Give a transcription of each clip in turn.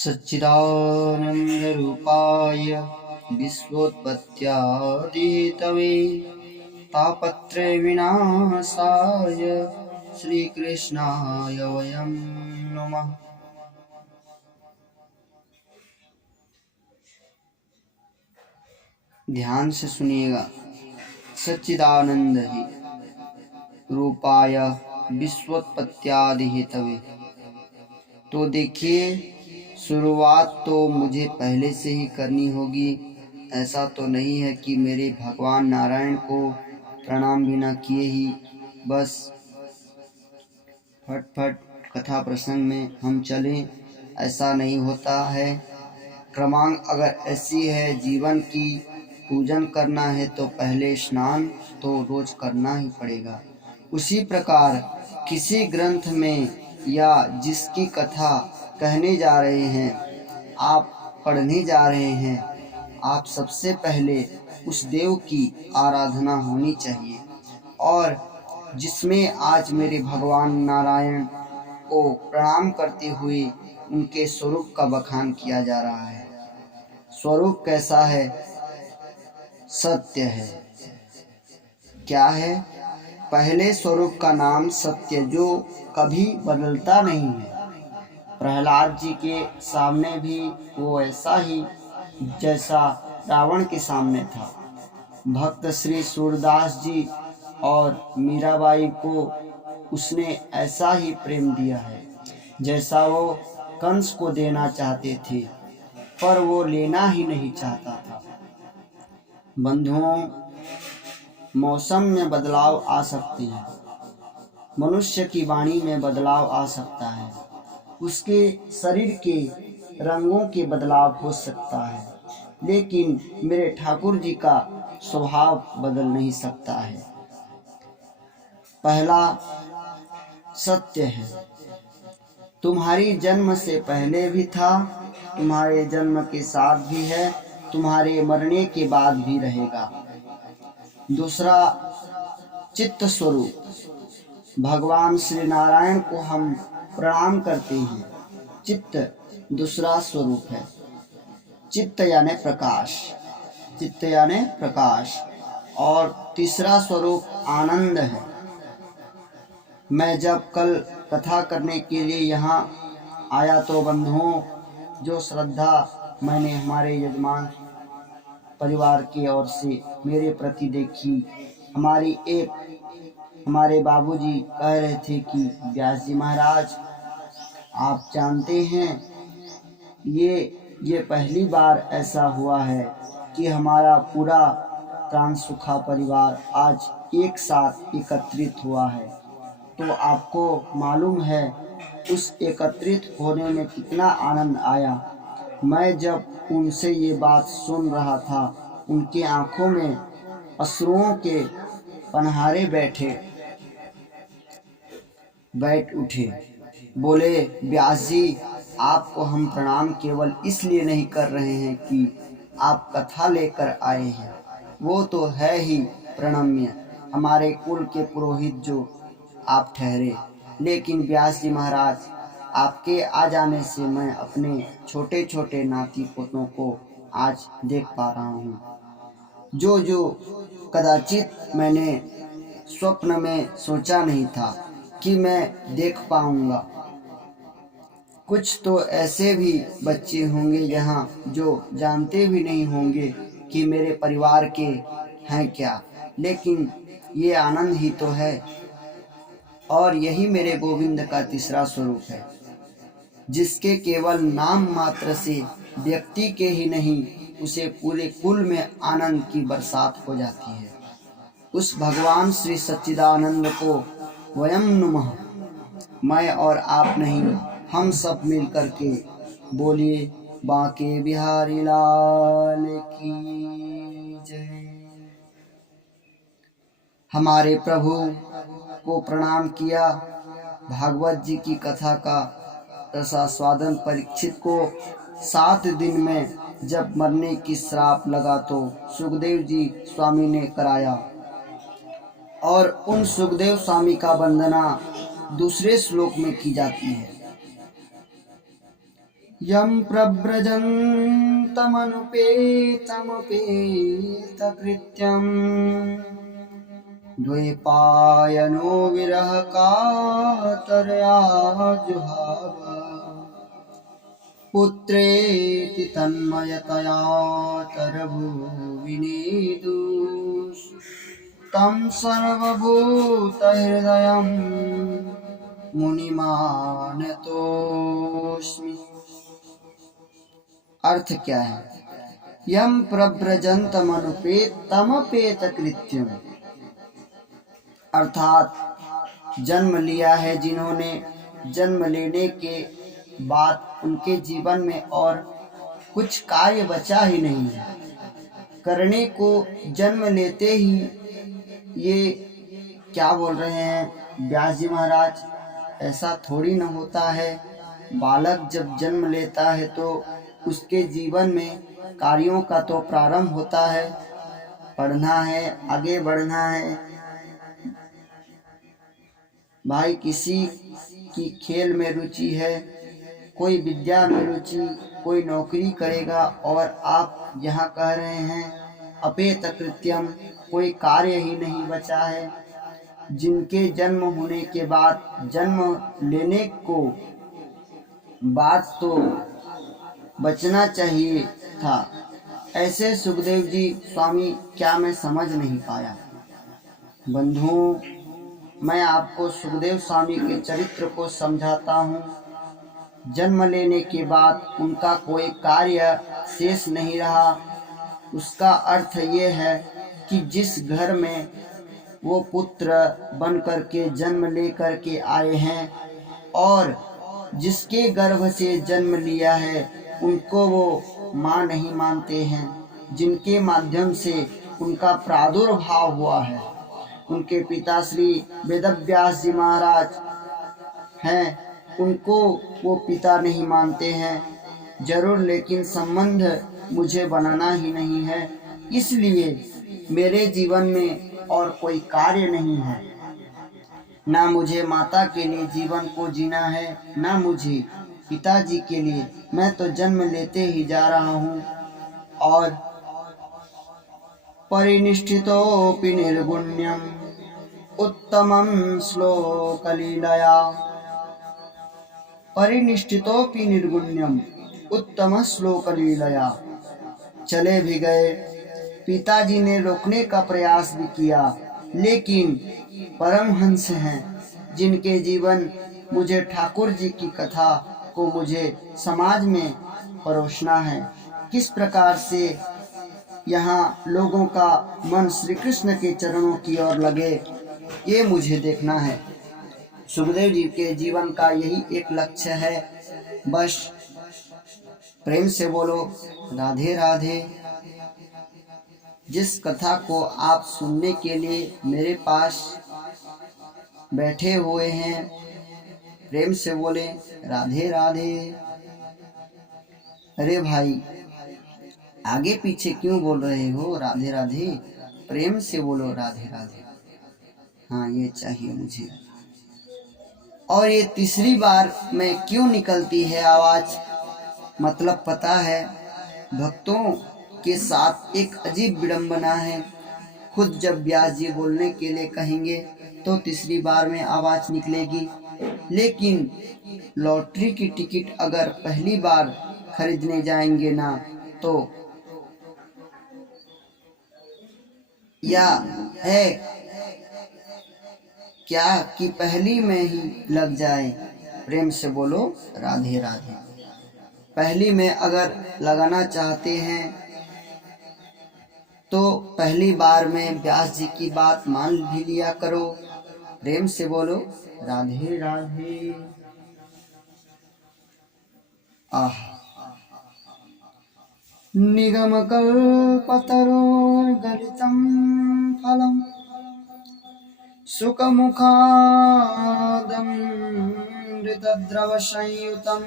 सच्चिदानन्दरूपाय विश्वोत्पत्त्यादिहेतवे तापत्रयविनाशाय श्रीकृष्णाय वयं नमः। ध्यान से सुनिएगा। सच्चिदानंद ही रूपाय विश्वोत्पत्त्यादि हेतवे। तो देखिए, शुरुआत तो मुझे पहले से ही करनी होगी। ऐसा तो नहीं है कि मेरे भगवान नारायण को प्रणाम बिना किए ही बस फटफट कथा प्रसंग में हम चलें, ऐसा नहीं होता है। क्रमांक अगर ऐसी है, जीवन की पूजन करना है तो पहले स्नान तो रोज करना ही पड़ेगा। उसी प्रकार किसी ग्रंथ में या जिसकी कथा कहने जा रहे हैं, आप पढ़ने जा रहे हैं, आप सबसे पहले उस देव की आराधना होनी चाहिए और जिसमें आज मेरे भगवान नारायण को प्रणाम करते हुए उनके स्वरूप का बखान किया जा रहा है। स्वरूप कैसा है? सत्य है। क्या है? पहले स्वरूप का नाम सत्य, जो कभी बदलता नहीं है। प्रहलाद जी के सामने भी वो ऐसा ही जैसा रावण के सामने था। भक्त श्री सूरदास जी और मीराबाई को उसने ऐसा ही प्रेम दिया है जैसा वो कंस को देना चाहते थे, पर वो लेना ही नहीं चाहता था। बंधुओं, मौसम में बदलाव आ सकते हैं, मनुष्य की वाणी में बदलाव आ सकता है, उसके शरीर के रंगों के बदलाव हो सकता है, लेकिन मेरे ठाकुर जी का स्वभाव बदल नहीं सकता है। पहला सत्य है। तुम्हारी जन्म से पहले भी था, तुम्हारे जन्म के साथ भी है, तुम्हारे मरने के बाद भी रहेगा। दूसरा चित्त स्वरूप। भगवान श्री नारायण को हम प्रणाम करते हैं। चित्त दूसरा स्वरूप है। चित्त यानी प्रकाश, चित्त यानी प्रकाश। और तीसरा स्वरूप आनंद है। मैं जब कल कथा करने के लिए यहाँ आया तो बंधुओं, जो श्रद्धा मैंने हमारे यजमान परिवार की ओर से मेरे प्रति देखी, हमारे बाबूजी कह रहे थे कि व्यास जी महाराज, आप जानते हैं ये पहली बार ऐसा हुआ है कि हमारा पूरा प्राणसुखा परिवार आज एक साथ एकत्रित हुआ है। तो आपको मालूम है उस एकत्रित होने में कितना आनंद आया। मैं जब उनसे ये बात सुन रहा था, उनकी आंखों में अश्रुओं के पनहारे बैठ उठे। बोले, व्यास जी, आपको हम प्रणाम केवल इसलिए नहीं कर रहे हैं कि आप कथा लेकर आए हैं, वो तो है ही प्रणम्य, हमारे कुल के पुरोहित जो आप ठहरे, लेकिन व्यास जी महाराज, आपके आ जाने से मैं अपने छोटे छोटे नाती पोतों को आज देख पा रहा हूँ, जो कदाचित मैंने स्वप्न में सोचा नहीं था कि मैं देख पाऊंगा। कुछ तो ऐसे भी बच्चे होंगे यहाँ जो जानते भी नहीं होंगे कि मेरे परिवार के हैं क्या, लेकिन ये आनंद ही तो है। और यही मेरे गोविंद का तीसरा स्वरूप है, जिसके केवल नाम मात्र से व्यक्ति के ही नहीं, उसे पूरे कुल में आनंद की बरसात हो जाती है। उस भगवान श्री सच्चिदानंद को वयम नुमः, मैं और आप नहीं, हम सब मिल करके बोलिए, बांके बिहारी लाल की जय। हमारे प्रभु को प्रणाम किया। भागवत जी की कथा का रसास्वादन परीक्षित को 7 दिन में जब मरने की श्राप लगा तो सुखदेव जी स्वामी ने कराया, और उन सुखदेव स्वामी का वंदना दूसरे श्लोक में की जाती है। यं प्रव्रजन्तमनुपेतमपेतकृत्यम् द्वैपायनो विरह कातरया जुहाव पुत्रेति तन्मयतया तरभुविनेदुः तं सर्वभूतहृदयं मुनिमानतोऽस्मि। अर्थ क्या है? यम प्रव्रजन्तमनुपेतमपेत कृत्यम, अर्थात जन्म लिया है जिन्होंने, जन्म लेने के बाद उनके जीवन में और कुछ कार्य बचा ही नहीं है। करने को जन्म लेते ही ये क्या बोल रहे हैं व्यास जी महाराज? ऐसा थोड़ी न होता है। बालक जब जन्म लेता है तो उसके जीवन में कार्यों का तो प्रारंभ होता है, पढ़ना है, आगे बढ़ना है। भाई किसी की खेल में रुचि है, कोई विद्या में रुचि, कोई नौकरी करेगा, और आप यहाँ कह रहे हैं अपेत कृत्यम, कोई कार्य ही नहीं बचा है। जिनके जन्म होने के बाद, जन्म लेने को बाद तो बचना चाहिए था। ऐसे सुखदेव जी स्वामी क्या मैं समझ नहीं पाया। बंधुओं, मैं आपको सुखदेव स्वामी के चरित्र को समझाता हूँ। जन्म लेने के बाद उनका कोई कार्य शेष नहीं रहा। उसका अर्थ ये है कि जिस घर में वो पुत्र बन करके जन्म ले करके आए हैं और जिसके गर्भ से जन्म लिया है, उनको वो माँ नहीं मानते हैं। जिनके माध्यम से उनका प्रादुर्भाव हुआ है, उनके पिता श्री वेदव्यास जी महाराज हैं, उनको वो पिता नहीं मानते हैं। जरूर, लेकिन संबंध मुझे बनाना ही नहीं है, इसलिए मेरे जीवन में और कोई कार्य नहीं है। ना मुझे माता के लिए जीवन को जीना है, ना मुझे पिताजी के लिए। मैं तो जन्म लेते ही जा रहा हूँ। और परिनिष्ठितोऽपि निर्गुण्यम् उत्तमं श्लोकलीलया, परिनिष्ठितोऽपि निर्गुण्यम् उत्तम श्लोकलीलया। चले भी गए, पिताजी ने रोकने का प्रयास भी किया, लेकिन परमहंस हैं जिनके जीवन, मुझे ठाकुर जी की कथा को मुझे समाज में परोसना है। किस प्रकार से यहाँ लोगों का मन श्री कृष्ण के चरणों की ओर लगे, ये मुझे देखना है। सुखदेव जी के जीवन का यही एक लक्ष्य है। बस प्रेम से बोलो राधे राधे। जिस कथा को आप सुनने के लिए मेरे पास बैठे हुए हैं, प्रेम से बोले राधे राधे। अरे भाई, आगे पीछे क्यों बोल रहे हो राधे राधे? प्रेम से बोलो राधे राधे। हाँ, ये चाहिए मुझे। और ये तीसरी बार में क्यों निकलती है आवाज? मतलब पता है, भक्तों के साथ एक अजीब विडंबना है। खुद जब व्यास जी बोलने के लिए कहेंगे तो तीसरी बार में आवाज निकलेगी, लेकिन लॉटरी की टिकट अगर पहली बार खरीदने जाएंगे ना, तो या है क्या कि पहली में ही लग जाए। प्रेम से बोलो राधे राधे। पहली में अगर लगाना चाहते हैं तो पहली बार में व्यास जी की बात मान भी लिया करो। प्रेम से बोलो राधे राधे। आह, निगमकल्पतरोर्गलितं फलम् सुखमुखादमृतद्रवसंयुतं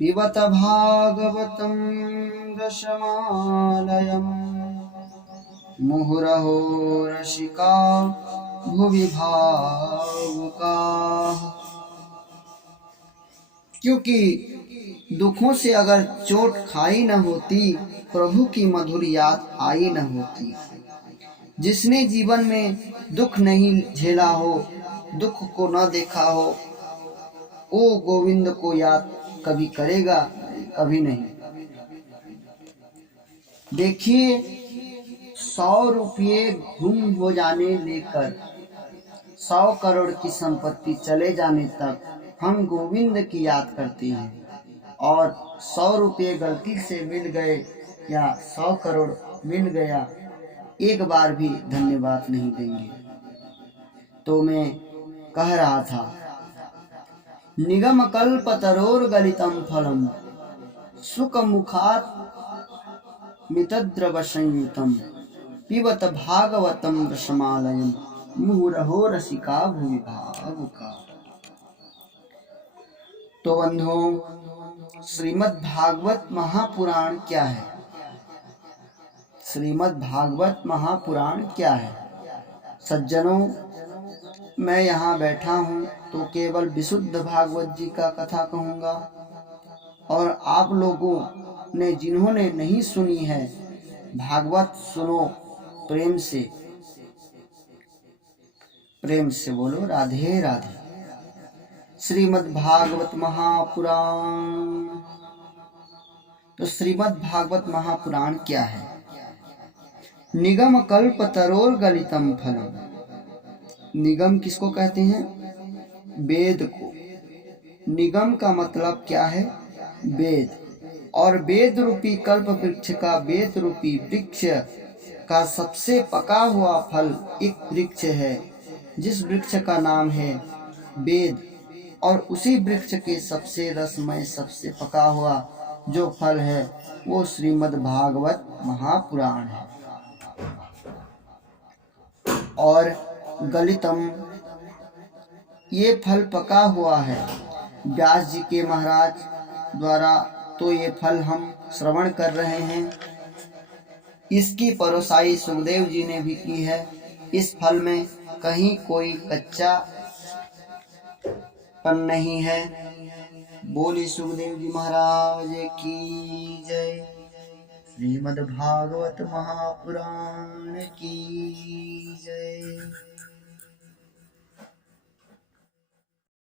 पिबत भागवतं रसमालयम् मुहुरहो रसिका भुवि भावुकाः। क्योंकि दुखों से अगर चोट खाई न होती, प्रभु की मधुर याद आई न होती। जिसने जीवन में दुख नहीं झेला हो, दुख को न देखा हो, वो गोविंद को याद कभी करेगा? कभी नहीं। देखिए, 100 रुपये गुम हो जाने लेकर 100 करोड़ की संपत्ति चले जाने तक हम गोविंद की याद करते हैं, और 100 रुपये गलती से मिल गए या 100 करोड़ मिल गया, एक बार भी धन्यवाद नहीं देंगे। तो मैं कह रहा था, निगम कल्पतरोर गलितम फलम सुख मुखात मितद्रव संयुतम पिबत भागवतम रसमालयम मुहुरहो रसिका भुवि भावुका। तो बंधुओं, श्रीमद् भागवत महापुराण क्या है? श्रीमद् भागवत महापुराण क्या है? सज्जनों, मैं यहाँ बैठा हूँ तो केवल विशुद्ध भागवत जी का कथा कहूँगा, और आप लोगों ने जिन्होंने नहीं सुनी है, भागवत सुनो प्रेम से। प्रेम से बोलो राधे राधे। श्रीमद् भागवत महापुराण। तो श्रीमद् भागवत महापुराण क्या है? निगम कल्प तरोर गलितम फलम। निगम किसको कहते हैं? वेद को। निगम का मतलब क्या है? वेद। और वेद रूपी कल्प वृक्ष का, वेद रूपी वृक्ष का सबसे पका हुआ फल एक वृक्ष है, जिस वृक्ष का नाम है वेद। और उसी वृक्ष के सबसे रसमय, सबसे पका हुआ जो फल है, वो श्रीमद् भागवत महापुराण है। और गलितम, ये फल पका हुआ है व्यास जी के महाराज द्वारा, तो ये फल हम श्रवण कर रहे हैं। इसकी परोसाई सुखदेव जी ने भी की है। इस फल में कहीं कोई कच्चा पन नहीं है। बोली सुखदेव जी महाराज की जय। श्रीमद् भागवत महापुराण की जय।